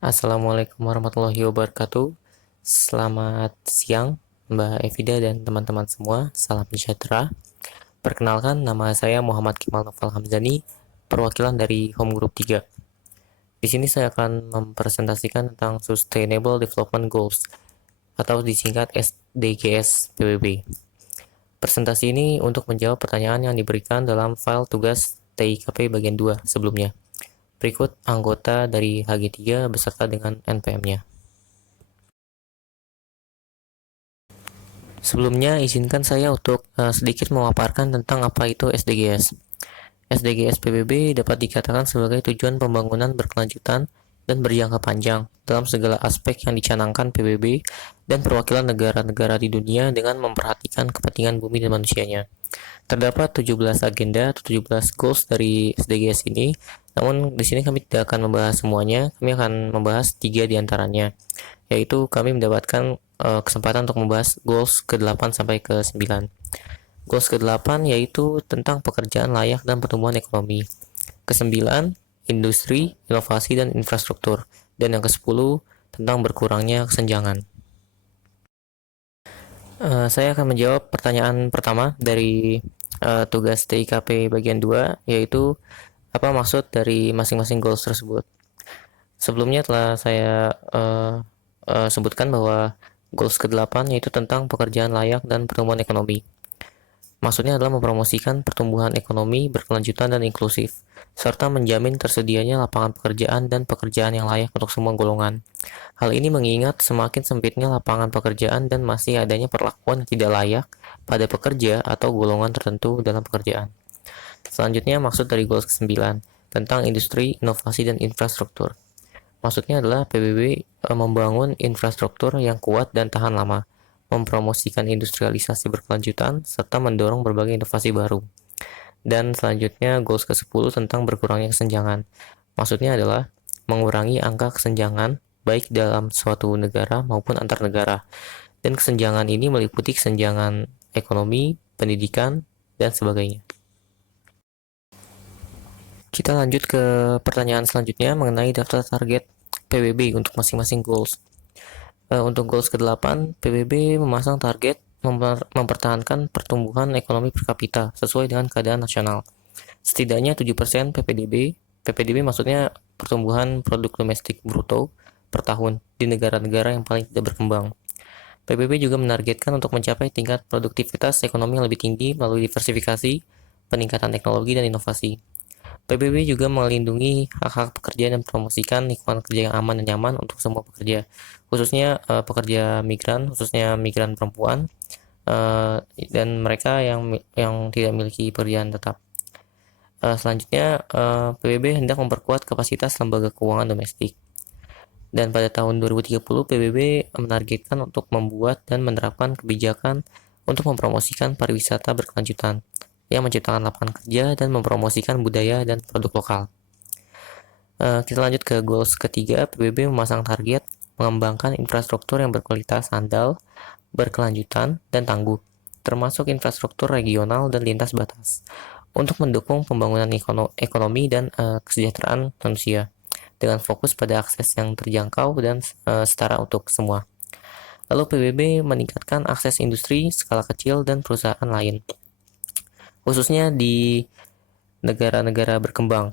Assalamualaikum warahmatullahi wabarakatuh. Selamat siang, Mbak Evida dan teman-teman semua. Salam sejahtera. Perkenalkan, nama saya Muhammad Kemal Novel Hamzani, perwakilan dari Home Group 3. Di sini saya akan mempresentasikan tentang Sustainable Development Goals atau disingkat SDGs PBB. Presentasi ini untuk menjawab pertanyaan yang diberikan dalam file tugas TIKP bagian 2 sebelumnya. Berikut anggota dari HG3 beserta dengan NPM-nya. Sebelumnya, izinkan saya untuk sedikit memaparkan tentang apa itu SDGs. SDGs PBB dapat dikatakan sebagai tujuan pembangunan berkelanjutan dan berjangka panjang dalam segala aspek yang dicanangkan PBB dan perwakilan negara-negara di dunia dengan memperhatikan kepentingan bumi dan manusianya. Terdapat 17 agenda atau 17 goals dari SDGs ini, namun di sini kami tidak akan membahas semuanya, kami akan membahas 3 diantaranya, yaitu kami mendapatkan kesempatan untuk membahas goals ke-8 sampai ke-9. Goals ke-8 yaitu tentang pekerjaan layak dan pertumbuhan ekonomi. Ke-9, industri, inovasi, dan infrastruktur. Dan yang ke-10, tentang berkurangnya kesenjangan. Saya akan menjawab pertanyaan pertama dari tugas TIKP bagian 2, yaitu apa maksud dari masing-masing goals tersebut. Sebelumnya telah saya sebutkan bahwa goals ke-8 yaitu tentang pekerjaan layak dan pertumbuhan ekonomi. Maksudnya adalah mempromosikan pertumbuhan ekonomi berkelanjutan dan inklusif, serta menjamin tersedianya lapangan pekerjaan dan pekerjaan yang layak untuk semua golongan. Hal ini mengingat semakin sempitnya lapangan pekerjaan dan masih adanya perlakuan yang tidak layak pada pekerja atau golongan tertentu dalam pekerjaan. Selanjutnya, maksud dari goals ke-9 tentang industri, inovasi, dan infrastruktur. Maksudnya adalah PBB membangun infrastruktur yang kuat dan tahan lama, mempromosikan industrialisasi berkelanjutan, serta mendorong berbagai inovasi baru. Dan selanjutnya goals ke-10 tentang berkurangnya kesenjangan. Maksudnya adalah mengurangi angka kesenjangan baik dalam suatu negara maupun antar negara. Dan kesenjangan ini meliputi kesenjangan ekonomi, pendidikan, dan sebagainya. Kita lanjut ke pertanyaan selanjutnya mengenai daftar target PBB untuk masing-masing goals. Untuk goals ke-8, PBB memasang target mempertahankan pertumbuhan ekonomi per kapita sesuai dengan keadaan nasional. Setidaknya 7% PPDB. PPDB maksudnya pertumbuhan produk domestik bruto per tahun di negara-negara yang paling tidak berkembang. PBB juga menargetkan untuk mencapai tingkat produktivitas ekonomi yang lebih tinggi melalui diversifikasi, peningkatan teknologi, dan inovasi. PBB juga melindungi hak-hak pekerja dan mempromosikan lingkungan kerja yang aman dan nyaman untuk semua pekerja, khususnya pekerja migran, khususnya migran perempuan, dan mereka yang tidak memiliki pekerjaan tetap. Selanjutnya, PBB hendak memperkuat kapasitas lembaga keuangan domestik. Dan pada tahun 2030, PBB menargetkan untuk membuat dan menerapkan kebijakan untuk mempromosikan pariwisata berkelanjutan yang menciptakan lapangan kerja dan mempromosikan budaya dan produk lokal. Kita lanjut ke goals ketiga. PBB memasang target mengembangkan infrastruktur yang berkualitas andal, berkelanjutan, dan tangguh, termasuk infrastruktur regional dan lintas batas, untuk mendukung pembangunan ekonomi dan kesejahteraan manusia, dengan fokus pada akses yang terjangkau dan setara untuk semua. Lalu PBB meningkatkan akses industri, skala kecil, dan perusahaan lain, khususnya di negara-negara berkembang,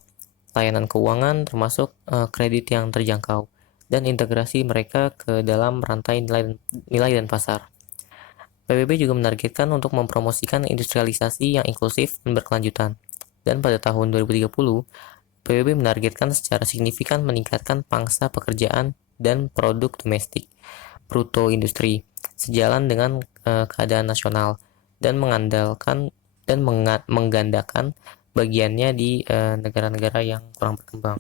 layanan keuangan termasuk kredit yang terjangkau, dan integrasi mereka ke dalam rantai nilai dan pasar. PBB juga menargetkan untuk mempromosikan industrialisasi yang inklusif dan berkelanjutan. Dan pada tahun 2030, PBB menargetkan secara signifikan meningkatkan pangsa pekerjaan dan produk domestik bruto industri sejalan dengan keadaan nasional dan menggandakan bagiannya di negara-negara yang kurang berkembang.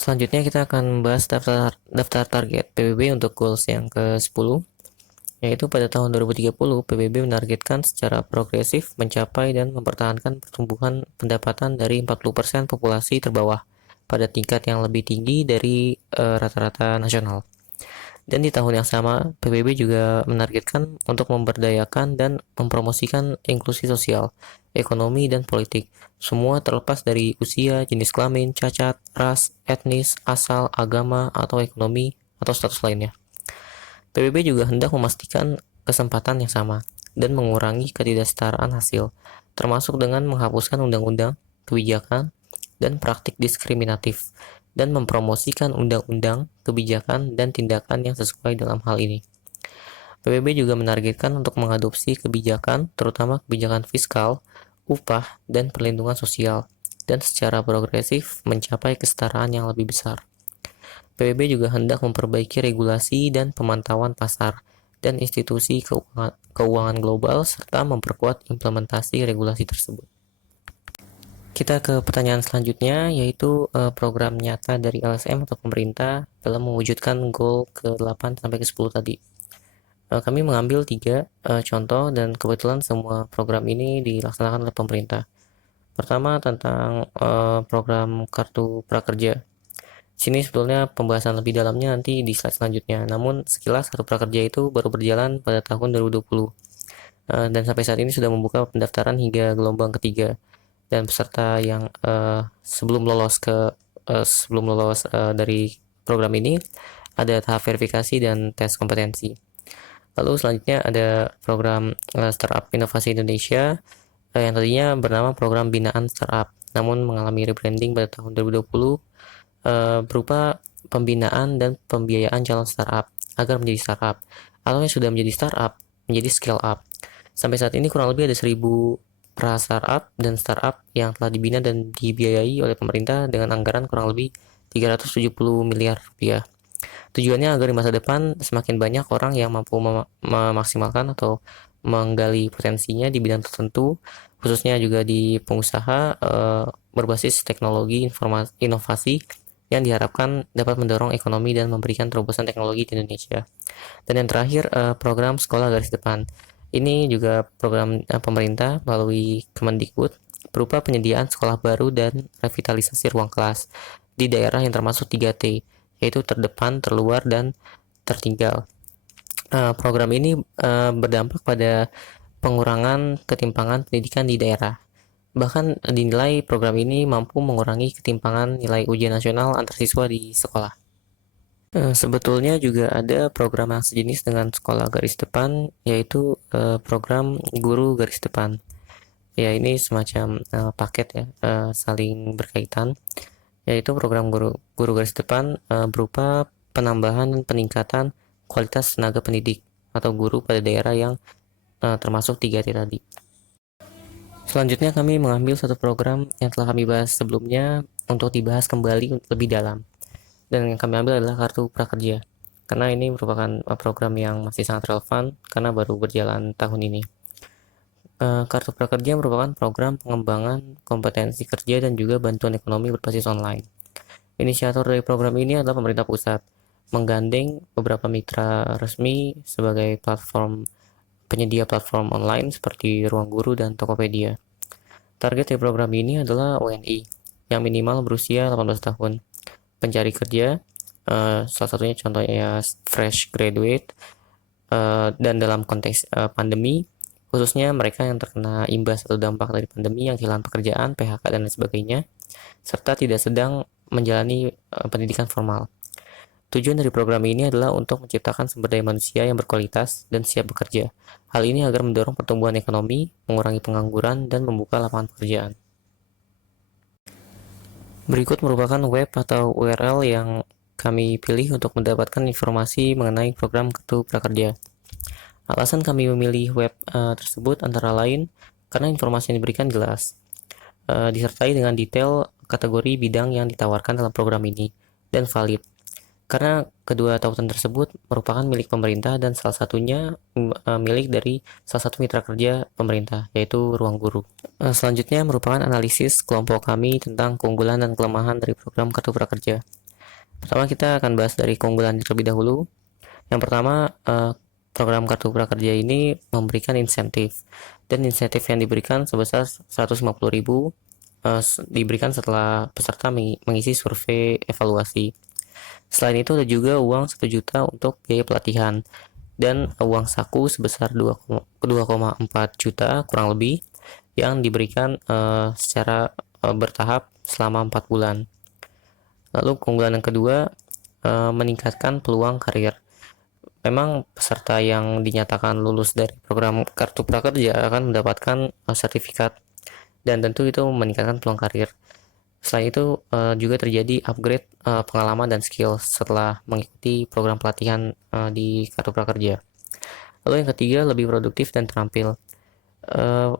Selanjutnya kita akan membahas daftar target PBB untuk goals yang ke-10, yaitu pada tahun 2030 PBB menargetkan secara progresif mencapai dan mempertahankan pertumbuhan pendapatan dari 40% populasi terbawah pada tingkat yang lebih tinggi dari rata-rata nasional. Dan di tahun yang sama, PBB juga menargetkan untuk memberdayakan dan mempromosikan inklusi sosial, ekonomi, dan politik. Semua terlepas dari usia, jenis kelamin, cacat, ras, etnis, asal, agama, atau ekonomi, atau status lainnya. PBB juga hendak memastikan kesempatan yang sama dan mengurangi ketidaksetaraan hasil, termasuk dengan menghapuskan undang-undang, kebijakan, dan praktik diskriminatif, dan mempromosikan undang-undang, kebijakan, dan tindakan yang sesuai dalam hal ini. PBB juga menargetkan untuk mengadopsi kebijakan, terutama kebijakan fiskal, upah, dan perlindungan sosial, dan secara progresif mencapai kesetaraan yang lebih besar. PBB juga hendak memperbaiki regulasi dan pemantauan pasar dan institusi keuangan global serta memperkuat implementasi regulasi tersebut. Kita ke pertanyaan selanjutnya, yaitu program nyata dari LSM atau pemerintah dalam mewujudkan goal ke-8 sampai ke-10 tadi. Kami mengambil 3 contoh dan kebetulan semua program ini dilaksanakan oleh pemerintah. Pertama tentang program kartu prakerja. Sini sebetulnya pembahasan lebih dalamnya nanti di slide selanjutnya. Namun sekilas kartu prakerja itu baru berjalan pada tahun 2020. Dan sampai saat ini sudah membuka pendaftaran hingga gelombang ketiga. Dan peserta yang sebelum lolos dari program ini ada tahap verifikasi dan tes kompetensi. Lalu selanjutnya ada program Startup Inovasi Indonesia yang tadinya bernama Program Binaan Startup, namun mengalami rebranding pada tahun 2020 berupa pembinaan dan pembiayaan calon startup agar menjadi startup, atau yang sudah menjadi startup menjadi scale up. Sampai saat ini kurang lebih ada 1.000 pra-startup dan startup yang telah dibina dan dibiayai oleh pemerintah dengan anggaran kurang lebih 370 miliar rupiah. Tujuannya agar di masa depan semakin banyak orang yang mampu memaksimalkan atau menggali potensinya di bidang tertentu, khususnya juga di pengusaha berbasis teknologi inovasi yang diharapkan dapat mendorong ekonomi dan memberikan terobosan teknologi di Indonesia. Dan yang terakhir, program Sekolah Garis Depan. Ini juga program pemerintah melalui Kemendikbud berupa penyediaan sekolah baru dan revitalisasi ruang kelas di daerah yang termasuk 3T, yaitu terdepan, terluar, dan tertinggal. Program ini berdampak pada pengurangan ketimpangan pendidikan di daerah. Bahkan dinilai program ini mampu mengurangi ketimpangan nilai ujian nasional antar siswa di sekolah. Sebetulnya juga ada program yang sejenis dengan Sekolah Garis Depan, yaitu program Guru Garis Depan. Ya, ini semacam paket ya, saling berkaitan, yaitu program Guru Garis Depan berupa penambahan dan peningkatan kualitas tenaga pendidik atau guru pada daerah yang termasuk 3T tadi. Selanjutnya kami mengambil satu program yang telah kami bahas sebelumnya untuk dibahas kembali lebih dalam. Dan yang kami ambil adalah kartu prakerja, karena ini merupakan program yang masih sangat relevan karena baru berjalan tahun ini. Kartu prakerja merupakan program pengembangan kompetensi kerja dan juga bantuan ekonomi berbasis online. Inisiator dari program ini adalah pemerintah pusat, menggandeng beberapa mitra resmi sebagai penyedia platform online seperti Ruang Guru dan Tokopedia. Target dari program ini adalah WNI yang minimal berusia 18 tahun. Pencari kerja, salah satunya contohnya fresh graduate, dan dalam konteks pandemi, khususnya mereka yang terkena imbas atau dampak dari pandemi yang kehilangan pekerjaan, PHK, dan lain sebagainya, serta tidak sedang menjalani pendidikan formal. Tujuan dari program ini adalah untuk menciptakan sumber daya manusia yang berkualitas dan siap bekerja. Hal ini agar mendorong pertumbuhan ekonomi, mengurangi pengangguran, dan membuka lapangan pekerjaan. Berikut merupakan web atau URL yang kami pilih untuk mendapatkan informasi mengenai program Kartu Prakerja. Alasan kami memilih web tersebut antara lain karena informasi yang diberikan jelas, disertai dengan detail kategori bidang yang ditawarkan dalam program ini, dan valid. Karena kedua tautan tersebut merupakan milik pemerintah dan salah satunya milik dari salah satu mitra kerja pemerintah, yaitu Ruang Guru. Selanjutnya merupakan analisis kelompok kami tentang keunggulan dan kelemahan dari program Kartu Prakerja. Pertama kita akan bahas dari keunggulan terlebih dahulu. Yang pertama, program Kartu Prakerja ini memberikan insentif, dan insentif yang diberikan sebesar 150.000 diberikan setelah peserta mengisi survei evaluasi. Selain itu ada juga uang 1 juta untuk biaya pelatihan dan uang saku sebesar 2,4 juta kurang lebih yang diberikan secara bertahap selama 4 bulan. Lalu keunggulan yang kedua, meningkatkan peluang karir. Memang peserta yang dinyatakan lulus dari program Kartu Prakerja akan mendapatkan sertifikat dan tentu itu meningkatkan peluang karir. Selain itu juga terjadi upgrade pengalaman dan skill setelah mengikuti program pelatihan di Kartu Prakerja. Lalu yang ketiga, lebih produktif dan terampil. Eh,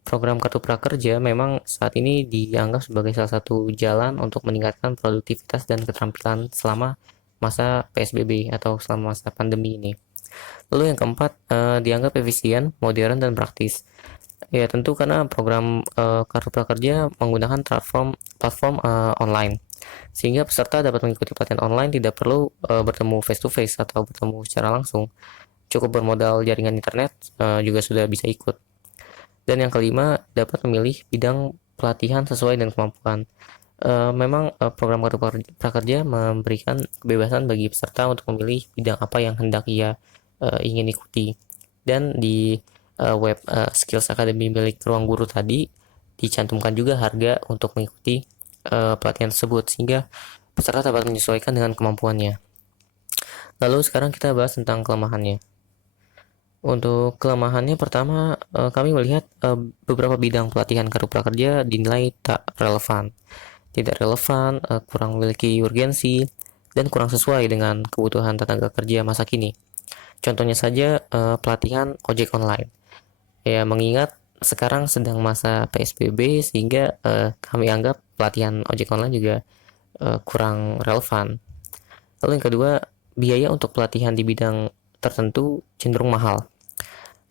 Program Kartu Prakerja memang saat ini dianggap sebagai salah satu jalan untuk meningkatkan produktivitas dan keterampilan selama masa PSBB atau selama masa pandemi ini. Lalu yang keempat, dianggap efisien, modern, dan praktis. Ya tentu karena program Kartu Prakerja menggunakan platform online, sehingga peserta dapat mengikuti pelatihan online tidak perlu bertemu face to face atau bertemu secara langsung. Cukup bermodal jaringan internet juga sudah bisa ikut. Dan yang kelima, dapat memilih bidang pelatihan sesuai dengan kemampuan. Memang program Kartu Prakerja memberikan kebebasan bagi peserta untuk memilih bidang apa yang hendak ia ingin ikuti. Dan di web Skills Academy milik Ruang Guru tadi dicantumkan juga harga untuk mengikuti pelatihan tersebut, sehingga peserta dapat menyesuaikan dengan kemampuannya. Lalu sekarang kita bahas tentang kelemahannya. Untuk kelemahannya, pertama, kami melihat beberapa bidang pelatihan Kartu Prakerja dinilai tak relevan, tidak relevan, kurang memiliki urgensi, dan kurang sesuai dengan kebutuhan tenaga kerja masa kini. Contohnya saja pelatihan ojek online. Ya, mengingat sekarang sedang masa PSBB, sehingga kami anggap pelatihan ojek online juga kurang relevan. Lalu yang kedua, biaya untuk pelatihan di bidang tertentu cenderung mahal.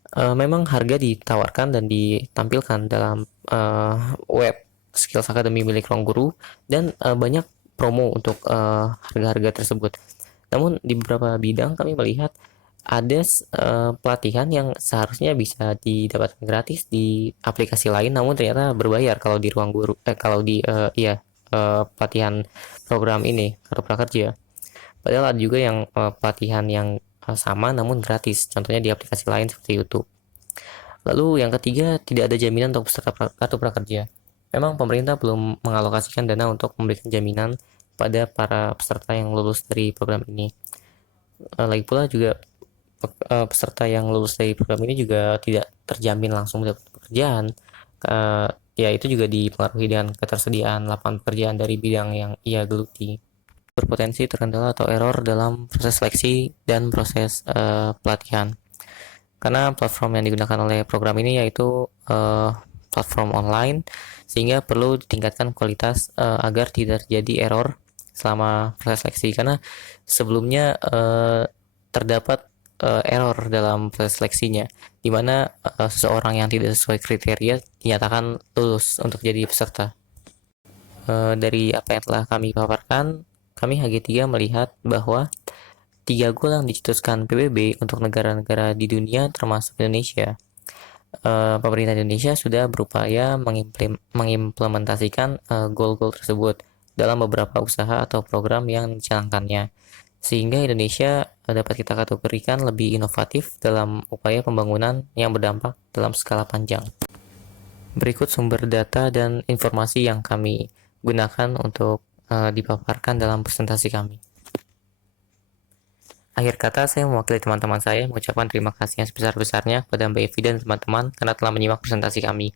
Memang harga ditawarkan dan ditampilkan dalam web Skills Academy milik Ruang Guru dan banyak promo untuk harga-harga tersebut. Namun di beberapa bidang kami melihat ada pelatihan yang seharusnya bisa didapatkan gratis di aplikasi lain, namun ternyata berbayar kalau di Ruang Guru, kalau di pelatihan program ini Kartu Prakerja. Padahal ada juga yang pelatihan yang sama namun gratis, contohnya di aplikasi lain seperti YouTube. Lalu yang ketiga, tidak ada jaminan untuk peserta Kartu Prakerja. Memang pemerintah belum mengalokasikan dana untuk memberikan jaminan pada para peserta yang lulus dari program ini. Lagi pula juga peserta yang lulus dari program ini juga tidak terjamin langsung mendapat pekerjaan. Ya itu juga dipengaruhi dengan ketersediaan lapangan pekerjaan dari bidang yang ia geluti. Berpotensi terkendala atau error dalam proses seleksi dan proses pelatihan. Karena platform yang digunakan oleh program ini yaitu platform online, sehingga perlu ditingkatkan kualitas agar tidak terjadi error selama proses seleksi. Karena sebelumnya terdapat error dalam proses seleksinya, di mana seseorang yang tidak sesuai kriteria dinyatakan lulus untuk jadi peserta. Dari apa yang telah kami paparkan, kami HG3 melihat bahwa 3 gol yang dicetuskan PBB untuk negara-negara di dunia termasuk Indonesia. Pemerintah Indonesia sudah berupaya mengimplementasikan gol-gol tersebut dalam beberapa usaha atau program yang dicanangkannya, sehingga Indonesia dapat kita kategorikan lebih inovatif dalam upaya pembangunan yang berdampak dalam skala panjang. Berikut sumber data dan informasi yang kami gunakan untuk dipaparkan dalam presentasi kami. Akhir kata, saya mewakili teman-teman saya mengucapkan terima kasih yang sebesar-besarnya kepada Mbak Evi dan teman-teman karena telah menyimak presentasi kami.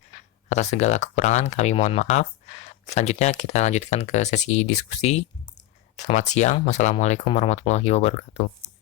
Atas segala kekurangan, kami mohon maaf. Selanjutnya kita lanjutkan ke sesi diskusi. Selamat siang. Wassalamualaikum warahmatullahi wabarakatuh.